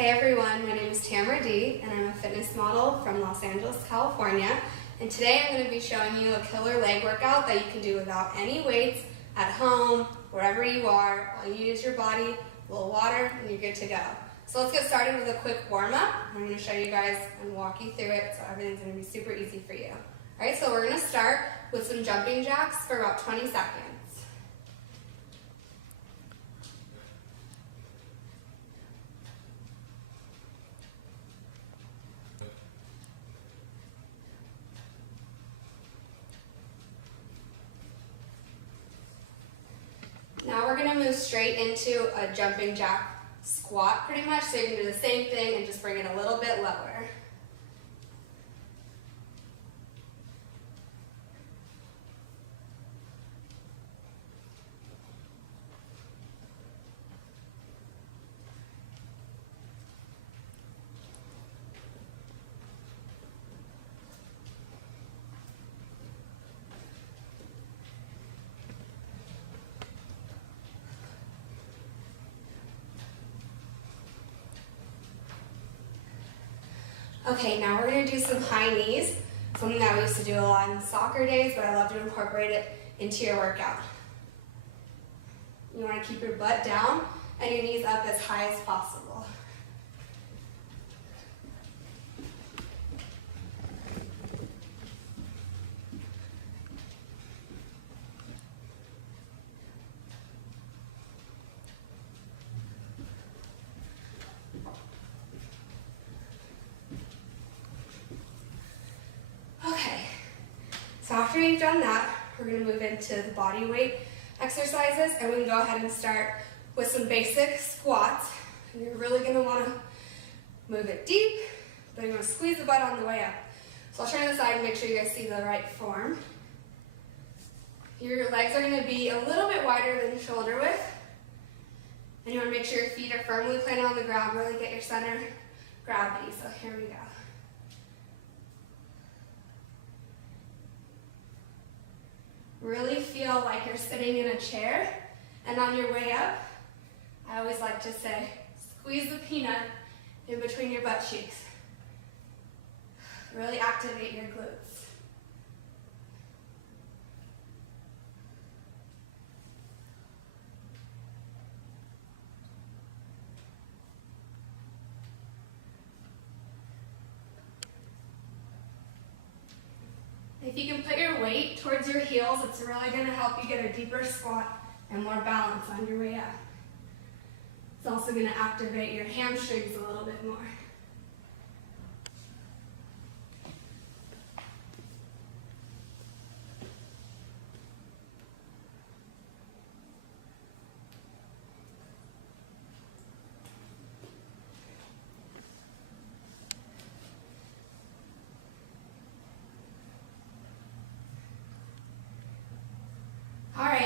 Hey everyone, my name is Tamara D and I'm a fitness model from Los Angeles, California. And today I'm going to be showing you a killer leg workout that you can do without any weights, at home, wherever you are. All you need is your body, a little water, and you're good to go. So let's get started with a quick warm up. I'm going to show you guys and walk you through it so everything's going to be super easy for you. Alright, so we're going to start with some jumping jacks for about 20 seconds. Now we're going to move straight into a jumping jack squat pretty much, so you can do the same thing and just bring it a little bit lower. Okay, now we're going to do some high knees, something that we used to do a lot in soccer days, but I love to incorporate it into your workout. You want to keep your butt down and your knees up as high as possible. So after you've done that, we're going to move into the body weight exercises, and we can go ahead and start with some basic squats. And you're really going to want to move it deep, but you want to squeeze the butt on the way up. So I'll turn to the side and make sure you guys see the right form. Your legs are going to be a little bit wider than shoulder width, and you want to make sure your feet are firmly planted on the ground, really get your center gravity. So here we go. Really feel like you're sitting in a chair, and on your way up, I always like to say, squeeze the peanut in between your butt cheeks. Really activate your glutes. If you can put your weight towards your heels, it's really going to help you get a deeper squat and more balance on your way up. It's also going to activate your hamstrings a little bit more.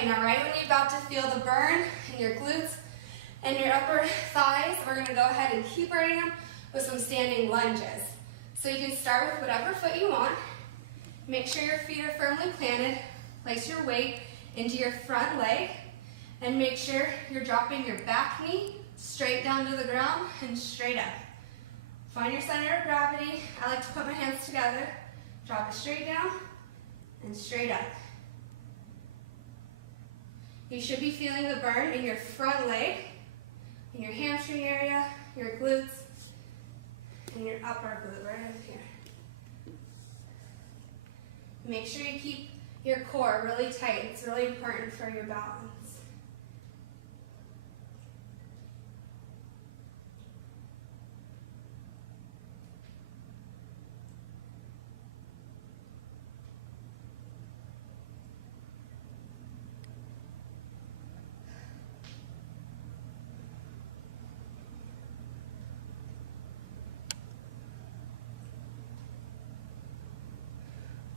Now right when you're about to feel the burn in your glutes and your upper thighs, we're going to go ahead and keep burning them with some standing lunges. So you can start with whatever foot you want. Make sure your feet are firmly planted. Place your weight into your front leg and make sure you're dropping your back knee straight down to the ground and straight up. Find your center of gravity. I like to put my hands together, drop it straight down and straight up. You should be feeling the burn in your front leg, in your hamstring area, your glutes, and your upper glute right up here. Make sure you keep your core really tight. It's really important for your balance.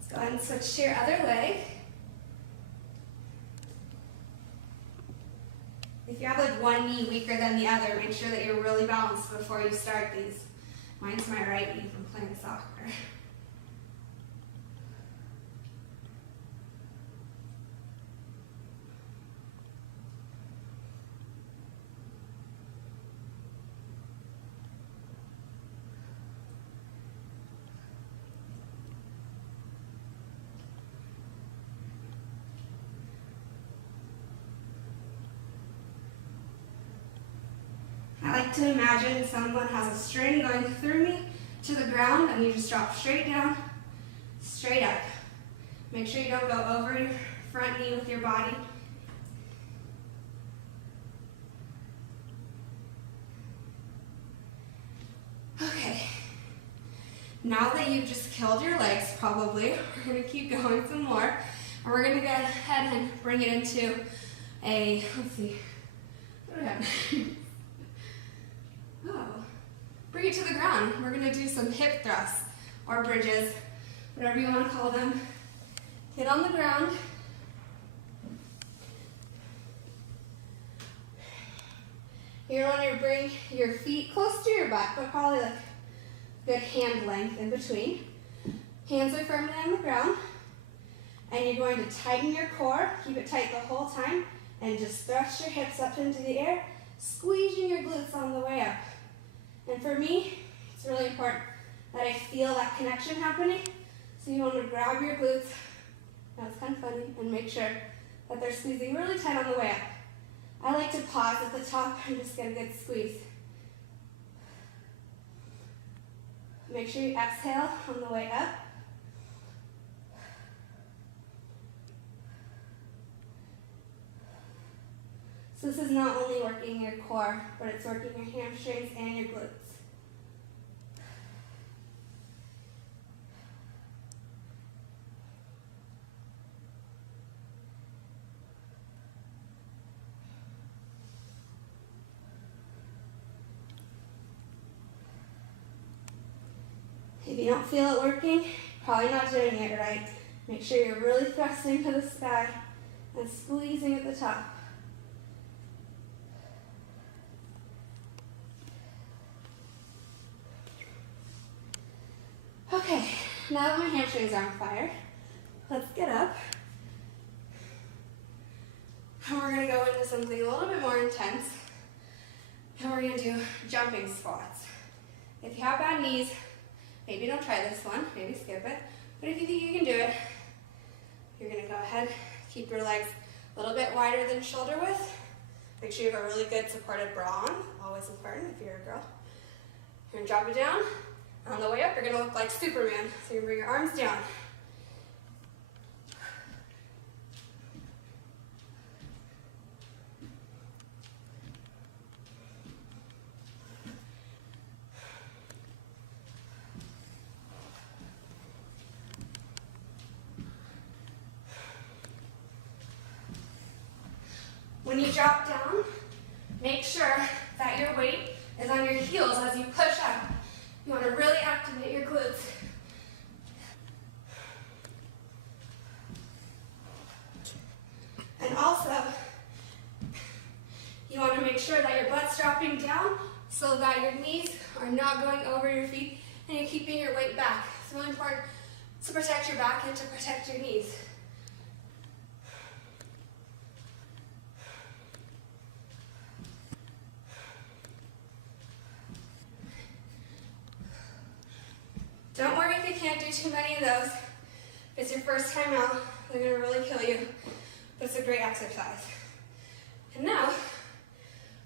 Go ahead and switch to your other leg. If you have like one knee weaker than the other, make sure that you're really balanced before you start these. Mine's my right knee from playing soccer. like to imagine someone has a string going through me to the ground, and you just drop straight down, straight up. Make sure you don't go over your front knee with your body. Okay, now that you've just killed your legs probably, we're going to keep going some more. And we're going to go ahead and bring it into a, let's see, what do we have? Oh, bring it to the ground. We're going to do some hip thrusts or bridges, whatever you want to call them. Get on the ground. You're going to bring your feet close to your butt, but probably like a good hand length in between. Hands are firmly on the ground. And you're going to tighten your core, keep it tight the whole time, and just thrust your hips up into the air, squeezing your glutes on the way up. And for me, it's really important that I feel that connection happening. So you want to grab your glutes, that's kind of funny, and make sure that they're squeezing really tight on the way up. I like to pause at the top and just get a good squeeze. Make sure you exhale on the way up. So this is not only working your core, but it's working your hamstrings and your glutes. If you don't feel it working, probably not doing it right. Make sure you're really thrusting to the sky and squeezing at the top. Okay, now that my hamstrings are on fire, let's get up. And we're going to go into something a little bit more intense. And we're going to do jumping squats. If you have bad knees, maybe don't try this one, maybe skip it. But if you think you can do it, you're going to go ahead, keep your legs a little bit wider than shoulder width. Make sure you have a really good supported bra on, always important if you're a girl. You're going to drop it down. On the way up, you're going to look like Superman. So you bring your arms down. When you drop down, make sure that your weight is on your heels as you push up. You want to really activate your glutes. And also, you want to make sure that your butt's dropping down so that your knees are not going over your feet and you're keeping your weight back. It's really important to protect your back and to protect your knees. Don't worry if you can't do too many of those. If it's your first time out, they're going to really kill you, but it's a great exercise. And now,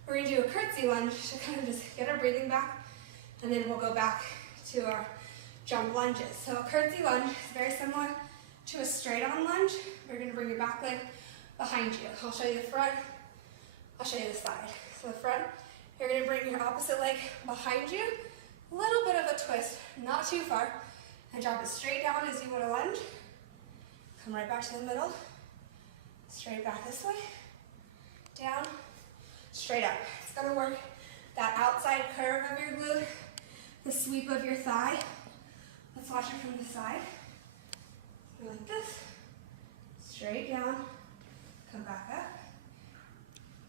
we're going to do a curtsy lunge to kind of just get our breathing back, and then we'll go back to our jump lunges. So a curtsy lunge is very similar to a straight-on lunge. We're going to bring your back leg behind you. I'll show you the front, I'll show you the side. So the front, you're going to bring your opposite leg behind you, a little bit of a twist, not too far, and drop it straight down as you would a lunge. Come right back to the middle, straight back this way, down, straight up. It's gonna work that outside curve of your glute, the sweep of your thigh. Let's watch it from the side. Go like this, straight down, come back up,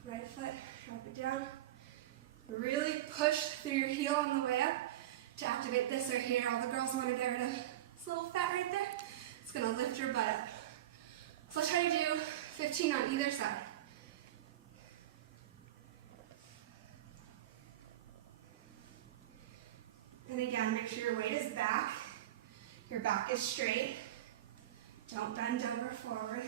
right foot, drop it down. Really push through your heel on the way up to activate this right here. All the girls want to get rid of this little fat right there. It's going to lift your butt up. So let's try to do 15 on either side. And again, make sure your weight is back. Your back is straight. Don't bend over forward.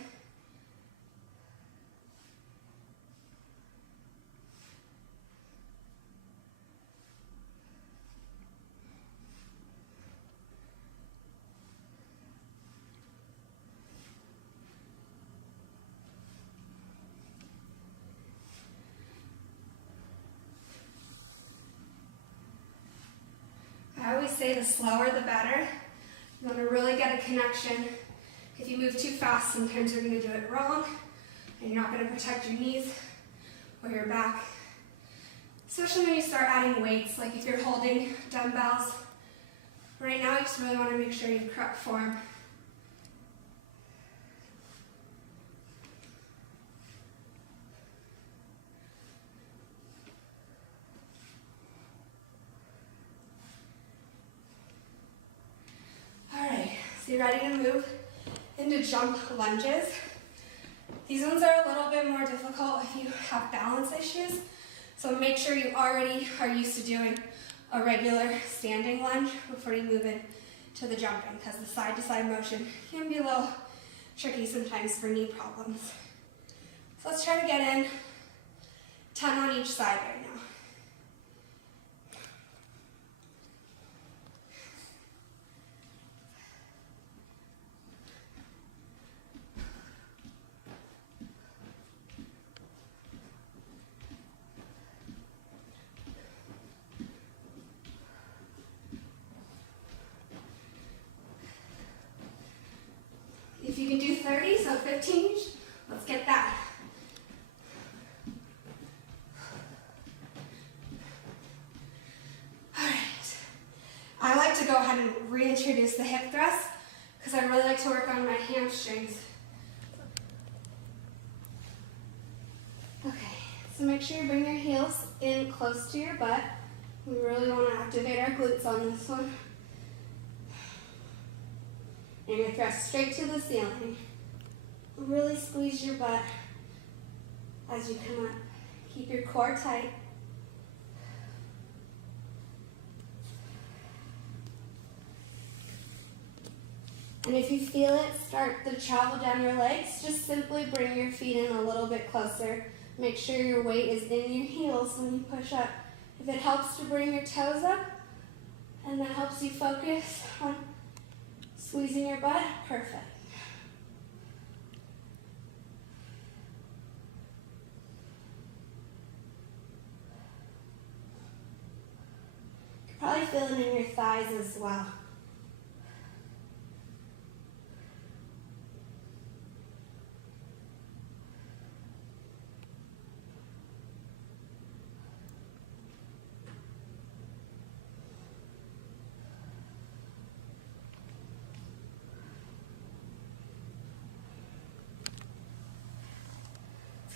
always say the slower the better. You want to really get a connection. If you move too fast, sometimes you're going to do it wrong, and you're not going to protect your knees or your back. Especially when you start adding weights, like if you're holding dumbbells. Right now, you just really want to make sure you have correct form. So you're ready to move into jump lunges. These ones are a little bit more difficult if you have balance issues. So make sure you already are used to doing a regular standing lunge before you move into the jumping, because the side-to-side motion can be a little tricky sometimes for knee problems. So let's try to get in 10 on each side right now. If you can do 30, so 15 each, let's get that. All right. I like to go ahead and reintroduce the hip thrust because I really like to work on my hamstrings. Okay, so make sure you bring your heels in close to your butt. We really want to activate our glutes on this one. And you're going to thrust straight to the ceiling. Really squeeze your butt as you come up. Keep your core tight. And if you feel it start to travel down your legs, just simply bring your feet in a little bit closer. Make sure your weight is in your heels when you push up. If it helps to bring your toes up, and that helps you focus on squeezing your butt, perfect. You're probably feeling it in your thighs as well.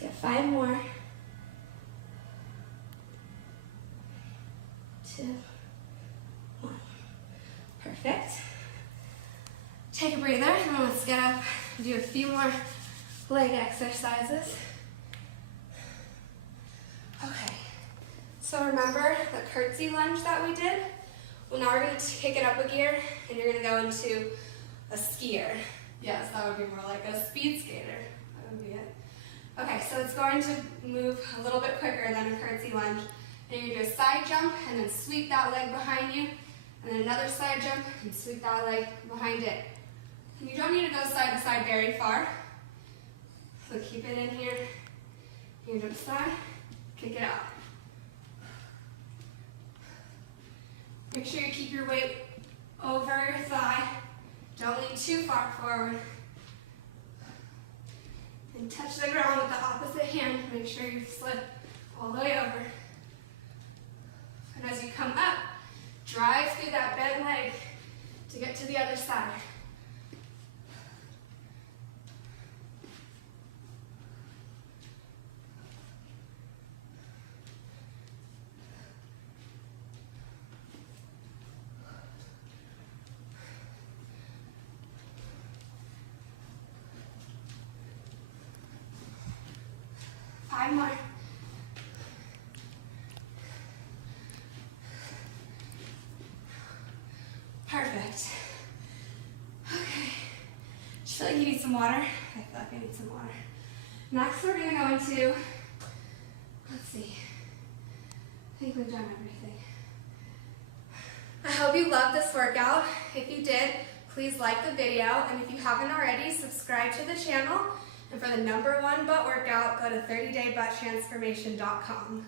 Let's get 5 more. 2, 1. Perfect. Take a breather, and then let's get up and do a few more leg exercises. Okay, so remember the curtsy lunge that we did? Well, now we're going to kick it up a gear, and you're going to go into a skier. Yes, that would be more like a speed skater. That would be it. Okay, so it's going to move a little bit quicker than a curtsy lunge. And you're going to do a side jump and then sweep that leg behind you. And then another side jump and sweep that leg behind it. And you don't need to go side to side very far. So keep it in here. You're going to side, kick it out. Make sure you keep your weight over your thigh. Don't lean too far forward. And touch the ground with the opposite hand. Make sure you slip all the way over. And as you come up, drive through that bent leg to get to the other side. Five more. Perfect. Okay. Just feel like you need some water. I feel like I need some water. Next, we're going to go into, let's see. I think we've done everything. I hope you loved this workout. If you did, please like the video. And if you haven't already, subscribe to the channel. And for the #1 butt workout, go to 30daybutttransformation.com.